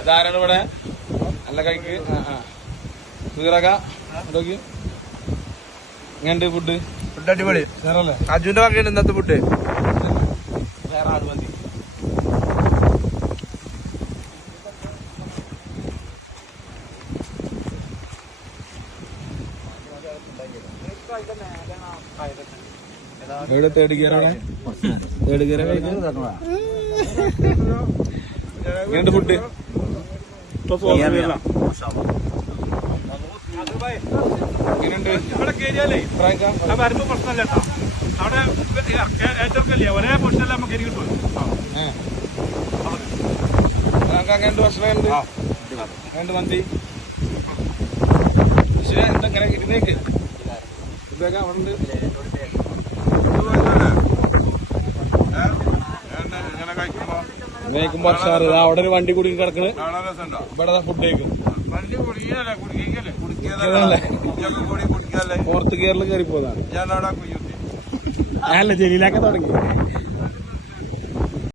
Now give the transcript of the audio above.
ഇതാരാണ് ഇവിടെ നല്ല കഴിക്ക് സീറക നോക്കി ഇങ്ങനെയുണ്ട് ഫുഡ് ഫുഡ് അടിപൊളി അജുവിന്റെ വകയാണ് ഇന്നത്തെ ഫുഡ്. വേറെ ആട് മതി. എവിടെ തേർഡ് ഗിയറാണ്? തേർഡ് ഗിയർ എങ്ങനെയുണ്ട് ഫുഡ്? എങ്ങനെയുണ്ട്? വരുമ്പോ പ്രശ്നമല്ല കേട്ടോ. അവിടെ ഏറ്റവും വലിയ ഒരേ പൊസിഷനിൽ നമുക്ക് എരി കിട്ടുമല്ലോ. ഞങ്ങൾക്ക് അങ്ങനത്തെ ഭക്ഷണം ഉണ്ട്. അങ്ങനത്തെ മന്തി പക്ഷേ എന്തെങ്ങനെ ഇരുന്നേക്ക് ഇതൊക്കെ അവിടെ ഉണ്ട്. കഴിക്കുമ്പോ അവിടെ ഒരു വണ്ടി കൂടി കിടക്കണ്. ഇവിടെ ഫുഡ് കഴിക്കും. ഫോർത്ത് ഗിയറിൽ കയറി പോയതാണ്. അല്ല ജലീലാക്കാൻ തുടങ്ങി.